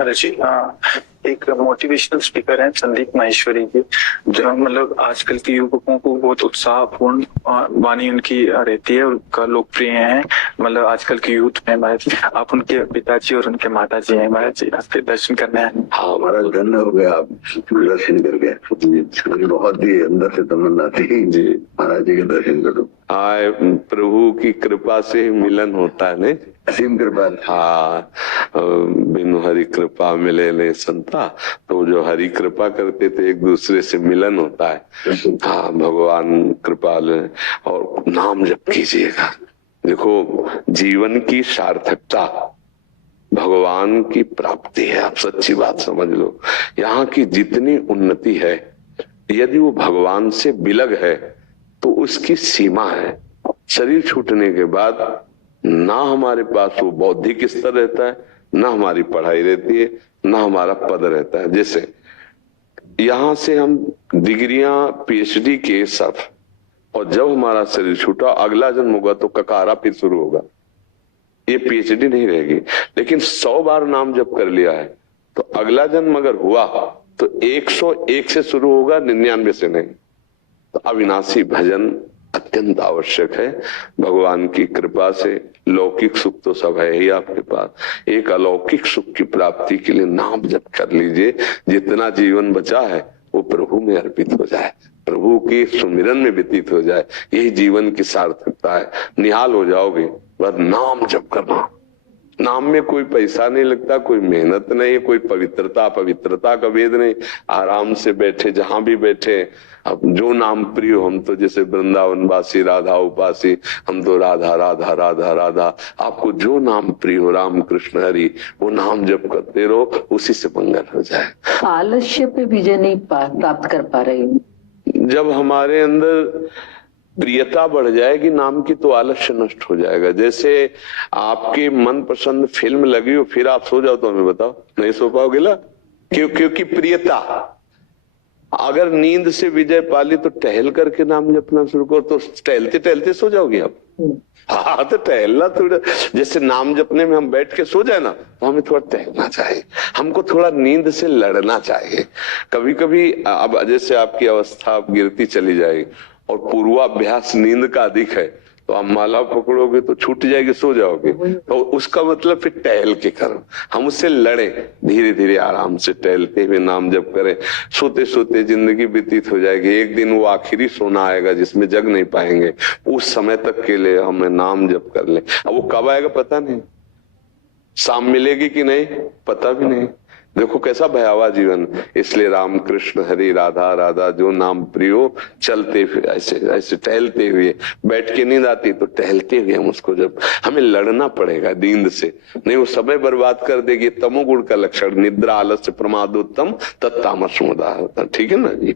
ऋषि, एक motivational speaker है संदीप माहेश्वरी जी, जो मतलब आजकल के युवकों को बहुत उत्साहपूर्ण वाणी उनकी रहती है, उनका लोकप्रिय है मतलब आजकल के यूथ में। महाराज आप उनके पिताजी और उनके माता जी हैं महाराज जी, आपके दर्शन करने आए। हाँ, हमारा धन्य हो गया, आप दर्शन कर गए। मुझे बहुत ही अंदर से तमन्ना थी जी महाराज जी के दर्शन करो। आए प्रभु की कृपा से मिलन होता है, नहीं? असीम कृपा। हाँ, बिनु हरि कृपा मिले नहीं संता। तो जो हरि कृपा करते थे एक दूसरे से मिलन होता है। हाँ, भगवान कृपाल है। और नाम जप कीजिएगा। देखो, जीवन की सार्थकता भगवान की प्राप्ति है। आप सच्ची बात समझ लो, यहाँ की जितनी उन्नति है, यदि वो भगवान से बिलग है तो उसकी सीमा है। शरीर छूटने के बाद ना हमारे पास वो बौद्धिक स्तर रहता है, ना हमारी पढ़ाई रहती है, ना हमारा पद रहता है। जैसे यहां से हम डिग्रियां पीएचडी के सब, और जब हमारा शरीर छूटा अगला जन्म होगा तो ककारा फिर शुरू होगा, ये पीएचडी नहीं रहेगी। लेकिन 100 बार नाम जप कर लिया है तो अगला जन्म अगर हुआ तो 101 से शुरू होगा, 99 से नहीं। तो अविनाशी भजन अत्यंत आवश्यक है। भगवान की कृपा से लौकिक सुख तो सब है ही आपके पास, एक अलौकिक सुख की प्राप्ति के लिए नाम जप कर लीजिए। जितना जीवन बचा है वो प्रभु में अर्पित हो जाए, प्रभु के सुमिरन में व्यतीत हो जाए, यही जीवन की सार्थकता है। निहाल हो जाओगे। बस नाम जप करना। नाम में कोई पैसा नहीं लगता, कोई मेहनत नहीं, कोई पवित्रता का वेद नहीं। आराम से बैठे, जहां भी बैठे, अब जो नाम प्रिय हो। हम तो जैसे वृंदावन वासी, राधा उपासी, हम तो राधा राधा राधा राधा। आपको जो नाम प्रिय हो, राम कृष्ण हरि, वो नाम जप करते रहो, उसी से मंगल हो जाए। आलस्य पे विजय नहीं प्राप्त कर पा रही हूँ। जब हमारे अंदर प्रियता बढ़ जाएगी नाम की तो आलस्य नष्ट हो जाएगा। जैसे आपकी मनपसंद फिल्म लगी हो, फिर आप सो जाओ तो हमें बताओ, नहीं सो पाओगे ना? क्योंकि प्रियता। अगर नींद से विजय पाली तो टहल करके नाम जपना शुरू करो, तो टहलते टहलते सो जाओगे आप। हाँ, तो टहलना थोड़ा, जैसे नाम जपने में हम बैठ के सो जाए ना, तो हमें थोड़ा टहलना चाहिए, हमको थोड़ा नींद से लड़ना चाहिए। कभी कभी अब जैसे आपकी अवस्था गिरती चली जाएगी और पूर्वाभ्यास नींद का अधिक है, तो आप माला पकड़ोगे तो छूट जाएगी, सो जाओगे। तो उसका मतलब फिर टहल के करो, हम उससे लड़े, धीरे धीरे आराम से टहलते हुए नाम जप करें। सोते सोते जिंदगी व्यतीत हो जाएगी, एक दिन वो आखिरी सोना आएगा जिसमें जग नहीं पाएंगे। उस समय तक के लिए हमें नाम जप कर ले। अब वो कब आएगा पता नहीं, शाम मिलेगी कि नहीं पता भी नहीं। देखो कैसा भयावह जीवन। इसलिए राम कृष्ण हरि राधा राधा, जो नाम प्रियो, चलते हुए ऐसे ऐसे टहलते हुए, बैठ के नींद आती तो टहलते हुए हम उसको, जब हमें लड़ना पड़ेगा नींद से, नहीं वो समय बर्बाद कर देगी। तमोगुण का लक्षण निद्रा आलस्य प्रमादोत्तम तत्तामस मुदा। ठीक है ना जी।